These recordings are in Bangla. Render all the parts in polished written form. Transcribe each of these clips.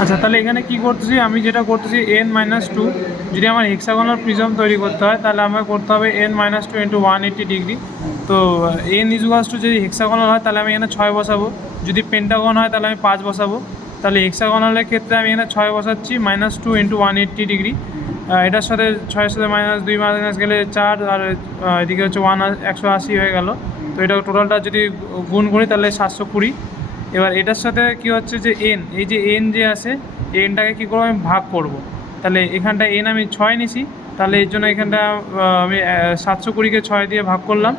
আচ্ছা, তাহলে এখানে কি করতেছি, আমি যেটা করতেছি n-2, যদি আমার হেক্সাগোনাল প্রিজম তৈরি করতে হয় তাহলে আমার করতে হবে n-2 ইন্টু 180 ডিগ্রি। তো n ইজুয়ালস টু যদি হেক্সাগোনাল হয় তাহলে আমি এখানে 6 বসাবো, যদি পেন্টাগন হয় তাহলে আমি 5 বসাবো। তাহলে হেক্সাগোনালের ক্ষেত্রে আমি এখানে 6 বসাচ্ছি, -2 ইন্টু 180 ডিগ্রি। এটার সাথে 6-এর সাথে -2 মাইনাস গেলে 4, আর এদিকে হচ্ছে 180 হয়ে গেল। তো এটা টোটালটা যদি গুণ করি তাহলে 720। এবার এটার সাথে কি হচ্ছে যে এন, এই যে এন যে আছে, এনটাকে কী করবো, আমি ভাগ করব। তাহলে এখানটা এন আমি 6 নিছি, তাহলে এর জন্য এখানটা আমি 720কে 6 দিয়ে ভাগ করলাম।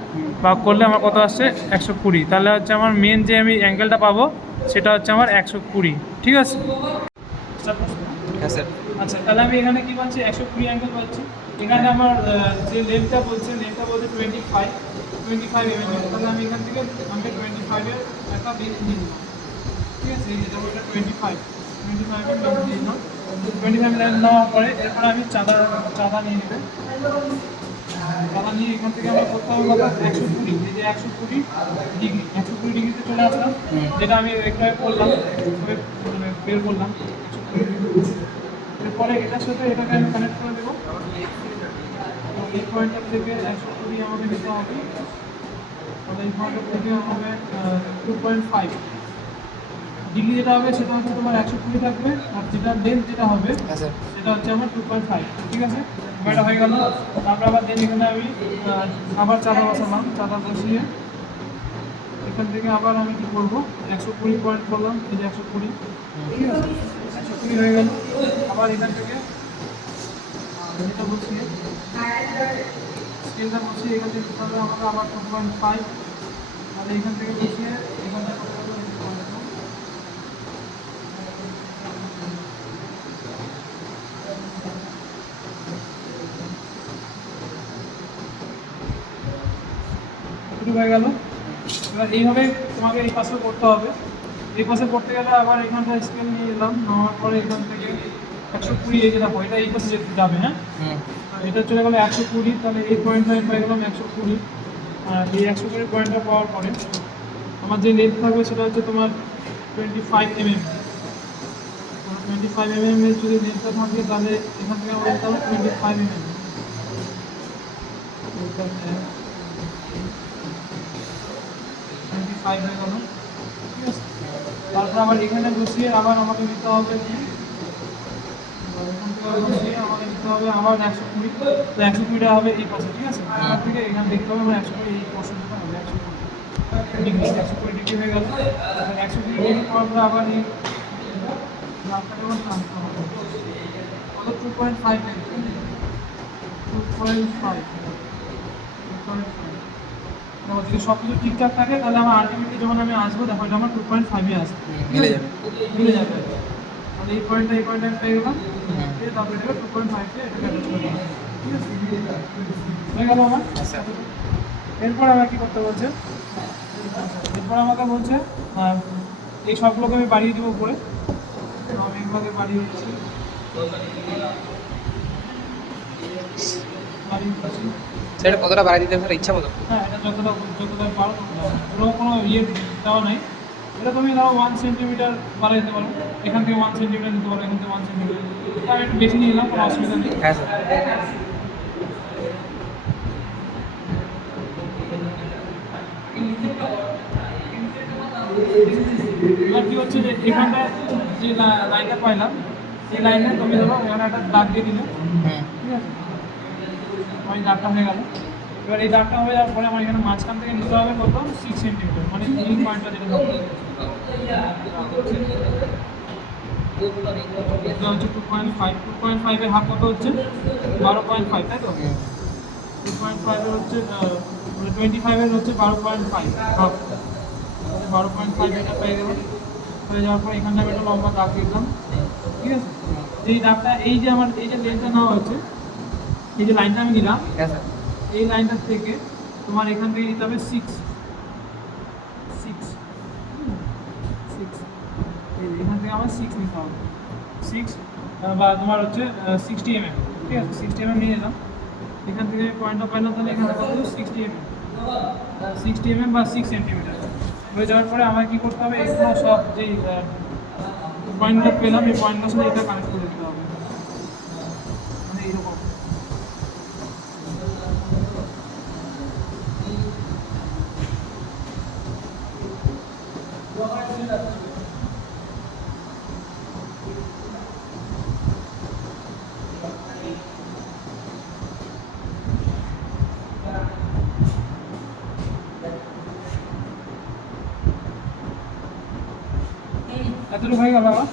ভাগ করলে আমার কত আসছে, 120। তাহলে হচ্ছে আমার মেন যে আমি অ্যাঙ্গেলটা পাবো সেটা হচ্ছে আমার 120। ঠিক আছে? হ্যাঁ স্যার। আচ্ছা, তাহলে আমি এখানে কি পাচ্ছি, 120 অ্যাঙ্গেল পাচ্ছি। এখানে আমার যে লেন্থটা বলছে 25 mm। তাহলে আমি এখান থেকে আমাকে 25-এর একটা বেস নিয়ে নিলাম। ঠিক আছে, এই যেটা বলছে 25 এর বেস নিয়ে নিলাম। 25 লেন্থ নেওয়ার পরে এরপর আমি চাঁদা নিয়ে নেবে। চাঁদা নিয়ে এখান থেকে আমি করতে হবে কত, 120। এই যে 120 ডিগ্রি, 120 ডিগ্রিতে চলে আসলাম, যেটা আমি একটু আগে করলাম, বের করলাম 120 ডিগ্রি। এরপরে এটার সাথে এটাকে আমি কানেক্ট করে দেবো। তো এই পয়েন্টটা থেকে 120 আমাকে নিতে হবে। তাহলে এই পয়েন্টটা থেকে হবে 2.5 ডিগ্রি। যেটা হবে সেটা হচ্ছে তোমার 120 থাকবে, আর যেটা লেন্থ যেটা হবে সেটা হচ্ছে আমার 2.5। ঠিক আছে, এটা হয়ে গেল। তারপর আবার দেন এখানে আমি আবার চাঁদা বসালাম। চাঁদা বসিয়ে এখান থেকে আবার আমি কী করবো, 120 পয়েন্ট করলাম। এই যে 120, ঠিক আছে, 120 হয়ে গেল। আবার এখান থেকে এটা বসিয়ে স্কেলটা বসিয়ে এখান থেকে দিতে হবে আমাকে আবার 2.5। তাহলে এখান থেকে বসিয়ে এখানটা করতে হবে শুরু হয়ে গেল। এবার এইভাবে তোমাকে এই পাশে করতে হবে। এই পাশে করতে গেলে আবার এখানটা স্কেল নিয়ে এলাম, নেওয়ার পরে এখান থেকে 120, এই যে দেখো এটা এই পাশে যাবে। হ্যাঁ, এটা চলে গেলো 120। তাহলে এই পয়েন্টটা আমি পাই গেলাম 120। আর এই 120 পয়েন্টটা পাওয়ার পরে আমার যে লেন্থ থাকবে সেটা হচ্ছে তোমার 25 mm। 25 mm এর যদি লেন্থটা থাকে তাহলে এখান থেকে আমরা নিতে হবে 25 mm। 25 হয়ে গেল। ঠিক আছে, তারপর আবার এখানে বসিয়ে আবার আমাকে নিতে হবে কি, এখান থেকে বসিয়ে আমাকে নিতে হবে আবার 120। তো 120টা হবে এই পাশে। ঠিক আছে, এখান থেকে এখানে দেখতে হবে আমার 120, এই পোর্শনটা হবে 120 ডিগ্রি। 120 ডিগ্রি হয়ে গেল। 120 ডিগ্রি পর আবার এই লাভটা যখন টানতে হবে কত, 2.5 2.5 যদি সব কিছু ঠিকঠাক থাকে তাহলে আমার আলটিমেটলি যখন আমি আসবো দেখো এটা আমার 2.5-এ আসবে, মিলে যাবে। মিলে যাবে। তাহলে এই পয়েন্টটা আমি পেয়ে গেলাম। তারপরে এটা 2.5-কে এটাকে অ্যাটাচ করে দিলাম। ঠিক আছে, হয়ে গেল আমার। এরপর আমার কী করতে বলছে, এরপর আমাকে বলছে এই সবগুলোকে আমি বাড়িয়ে দেবো উপরে। তো আমি এগুলোকে বাড়িয়ে দিচ্ছি, বাড়িয়ে দিচ্ছি। সেটা কতটা বাড়াই দিতে হবে ইচ্ছা মতো? হ্যাঁ, এটা যতটা পারো ততটা, কোনো ইয়ে দেওয়া নাই। এটা তুমি ধরো 1 সেন্টিমিটার বাড়াই দিতে পারো, এখান থেকে 1 সেন্টিমিটার নিতে পারো, এখান থেকে 1 সেন্টিমিটার। আমি একটু বেশি নিয়ে নিলাম, কোনো অসুবিধা নেই। হ্যাঁ স্যার। এবার কী হচ্ছে যে এখানটা যে লাইনটা পাইলাম, এই লাইনে তুমি ধরো এখানে একটা দাগ দিয়ে দিলে। ঠিক আছে, আমার এই দাগটা হয়ে গেল। এবার এই দাগটা হয়ে যাওয়ার পরে আমার এখানে মাঝখান থেকে নিতে হবে কত, 6 সেন্টিমিটার, মানে এই পয়েন্টটা যেটা হবে এটা হচ্ছে 2.5। 2.5-এর হাফ কত হচ্ছে, 12.5, তাই তো? 2.5-এর হচ্ছে 25-এর হচ্ছে 12.5 হাফ। 12.5 এটা পেয়ে গেলাম। হয়ে যাওয়ার পর এখানটা আমি একটা লম্বা দাগ দিলাম। ঠিক আছে, এই দাগটা, এই যে আমার এই যে লেন্থটা নেওয়া হচ্ছে, এই যে লাইনটা আমি নিলাম, হ্যাঁ স্যার। এই লাইনটা থেকে তোমার এখান থেকে নিতে হবে 6। এখান থেকে আমার 6 নিতে হবে। 6 বা তোমার হচ্ছে 60 mm। ঠিক আছে, 60 mm নিয়ে নিলাম। এখান থেকে পয়েন্টটা পাইলাম, তাহলে এখানে কত, 60 mm। 60 mm বা 6 সেন্টিমিটার হয়ে যাওয়ার পরে আমার কী করতে হবে, এগুলো সব যেই পয়েন্টটা পেলাম, এই পয়েন্টটার সাথে এটা কানেক্ট করে দিতে হবে, মানে এইরকম। এতটুকু হয়ে গেল আমার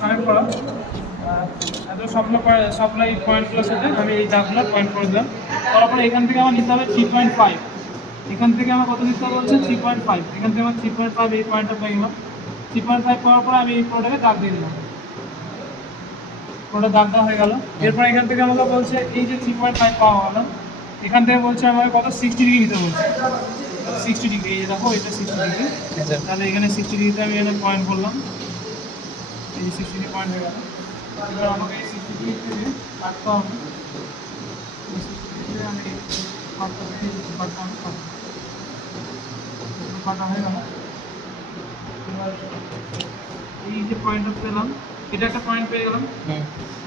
কানেক্ট করা। এত সবগুলো পয়েন্টগুলোর সাথে আমি এই দাগগুলো পয়েন্ট করে দিলাম। তারপরে এখান থেকে আমার নিতে হবে 3.5। এখান থেকে আমার কত নিতে হবে বলছে 3.5। এখান থেকে আমার 3.5 এই পয়েন্টটা পেয়ে গেলাম। 3.5 পাওয়ার পরে আমি এই পুরোটাকে দাগ দিয়ে দিলাম, পুরোটা দাগ দেওয়া হয়ে গেল। এরপর এখান থেকে আমাকে বলছে এই যে 3.5 পাওয়া গেল, এখান থেকে বলছে আমাকে কত 60 ডিগ্রি নিতে বলছে। 60 ডিগ্রি, এই যে দেখো এটা 60 ডিগ্রি। তাহলে এখানে 60 ডিগ্রিতে আমি এখানে পয়েন্ট করলাম, এই যে 60 ডিগ্রি পয়েন্ট হয়ে গেল। এবার আমাকে এই 60 ডিগ্রি থেকে কাটতে হবে। এই 60 ডিগ্রিতে আমি কাটা হয়ে গেল। এবার এই যে পয়েন্টটা পেলাম, এটা একটা পয়েন্ট পেয়ে গেলাম,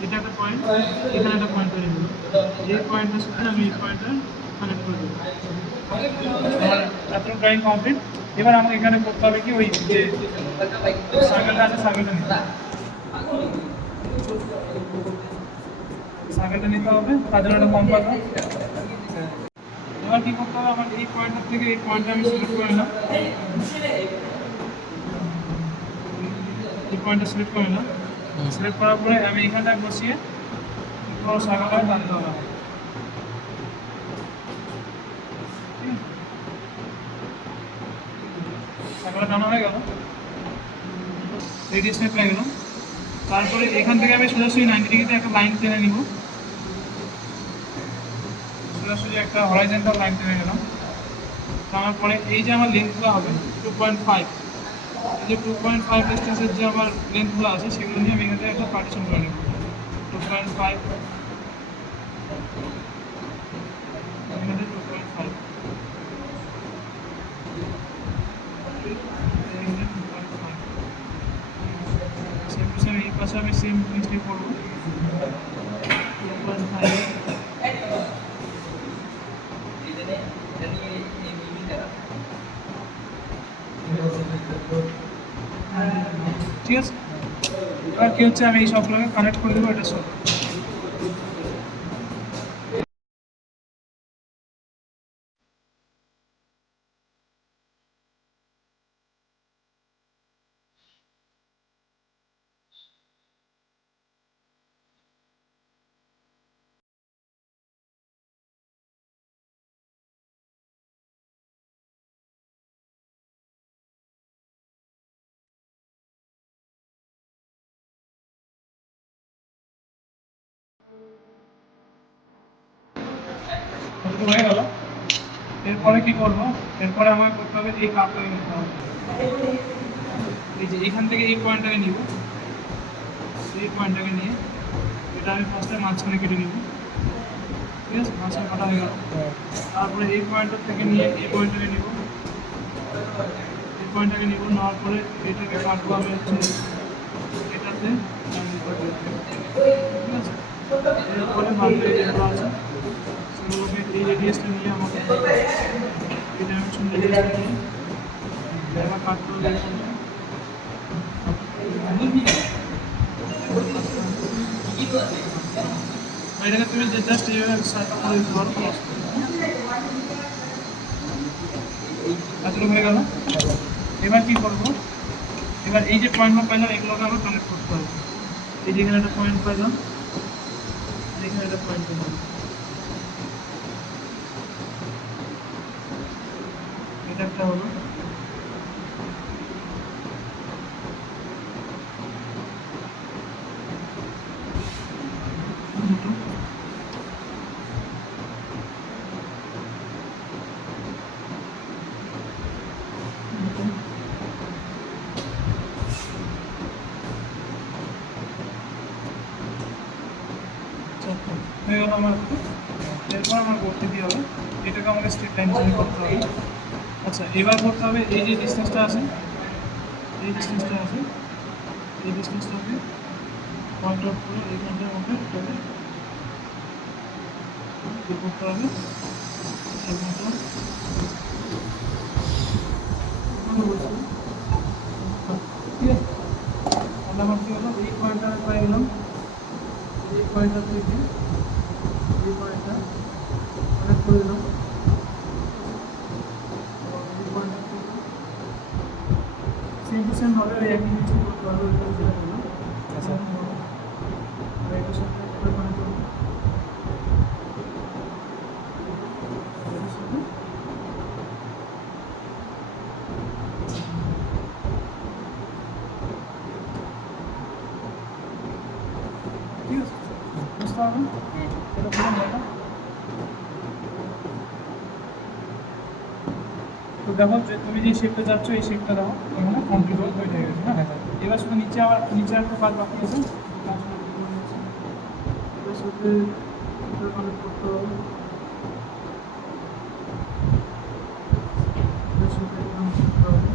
এটা একটা পয়েন্ট, এখানে একটা পয়েন্ট পেয়ে গেলাম। এই পয়েন্টের সাথে আমি এই পয়েন্টটা কানেক্ট করে দেবো। এত ড্রয়িং কমপ্লিট। এবার আমাকে এখানে করতে হবে কি, ওই যে সার্কেলটা আছে সার্কেলটা নিতে হবে, সার্কেলটা নিতে হবে, তার জন্য একটা কম্পাস। এবার কী করতে হবে, আমার এই পয়েন্টটার থেকে এই পয়েন্টটা আমি সিলেক্ট করে নিলাম, এই পয়েন্টটা সিলেক্ট করে নিলাম। সিলেক্ট করার পরে আমি এখানটায় বসিয়ে পুরো সার্কেলটা টানতে হবে। সার্কেলটা টানা হয়ে গেল, রেডিয়াসটা পেয়ে গেলাম। তারপরে এখান থেকে আমি সোজাসুজি 90 ডিগ্রিতে একটা লাইন টেনে নিব, সোজাসুজি একটা হরাইজন্টাল লাইন টেনে গেলাম। টানার পরে এই যে আমার লেন্থগুলো হবে 2.5, এই যে 2.5 ডিস্টেন্সের যে আমার লেন্থগুলো আছে সেগুলো নিয়ে আমি এখান থেকে একটা পার্টিশন করে নেব। 2.5, এখানে 2.5, সেম এই পাশে আমি সেম জিনিসটাই করবো। 2.5, ঠিক আছে। এবার কি হচ্ছে, আমি এই সবগুলোকে কানেক্ট করে দেবো এটা সব। হয়ে গেল। এরপরে কি করবো, এরপরে আমাকে করতে হবে এই কাপটাকে নিতে হবে, এই যে এখান থেকে এই পয়েন্টটাকে নিব, এই পয়েন্টটাকে নিয়ে এটা আমি ফার্স্টে মাঝখানে কেটে নিব, ঠিক আছে, মাঝখানে কাটা হয়ে গেল। তারপরে এই পয়েন্টটার থেকে নিয়ে এই পয়েন্টটাকে নিব, এই পয়েন্টটাকে নিব, নেওয়ার পরে এটাকে কাটবো আমি হচ্ছে এটাতে, ঠিক আছে। এরপরে বাকি যেগুলো আছে সেগুলোকে এই রেডিয়াসটা নিয়ে আমাকে এই ডাইমেনশন রেডিয়াসটা নিয়ে এবার কাটতে হবে। এটাকে তুমি জাস্ট এইভাবে সেটআপ করে দিতে পারো। এতটুকু হয়ে গেল। এবার কি করবো, এবার এই যে পয়েন্টটা পাইলাম এগুলোকে আমরা কানেক্ট করতে হবে। এই যে এখানে একটা পয়েন্ট পাইলাম, এখানে একটা পয়েন্ট পাইলাম, এটা একটা হলো। হয়ে গেল আমার। এরপর আমার করতে কী হবে, এটাকে আমাকে স্ট্রেট লাইন চেঞ্জ করতে হবে। আচ্ছা, এবার করতে হবে এই যে ডিস্টেন্সটা আছে, এই ডিস্টেন্সটা আছে এই ডিস্টেন্সটাকে পয়েন্ট আউট করে এইখানটার মধ্যে এটাকে বের করতে হবে। এইখানটা এখানে বসে ঠিক আছে। তাহলে আমার কী হলো, এই পয়েন্টটা আমি পাই গেলাম, এই পয়েন্টটা থেকে এই পয়েন্টটা কানেক্ট করে দিলাম, এই পয়েন্টটা থেকে সেম টু সেম ভাবে ওই একই জিনিস করতে হবে, ওইটা যেটা করলাম আচ্ছা। আর এটার সাথে এটা কানেক্ট করবো, এটার সাথে ঠিক আছে, বুঝতে পারবেন এটা কোনো জায়গা। তো দেখো যে তুমি যে শেপটা যাচ্ছ এই শেপটা দেখো এখানে কমপ্লিট হয়ে গেছে না। হ্যাঁ স্যার। এবার শুধু নিচে একটা কাজ বাকি আছে, কাজটা কি করে আছে এটার সাথে এটা কানেক্ট করতে হবে, এটার সাথে এটা কানেক্ট করতে হবে,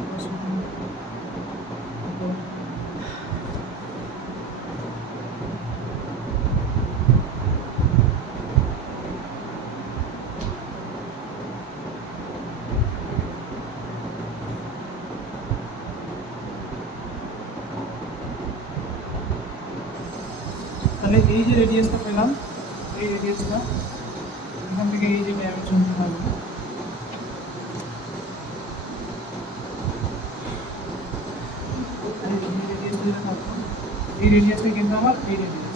এটার সাথে এটা তাহলে এই যে রেডিয়াসটা পেলাম, এই রেডিয়াসটা এখান থেকে এই যে ডাইমেনশনটা থাকবে, এই রেডিয়াসটা যেটা থাকলো এই রেডিয়াসটা কিন্তু আমার এই রেডিয়াস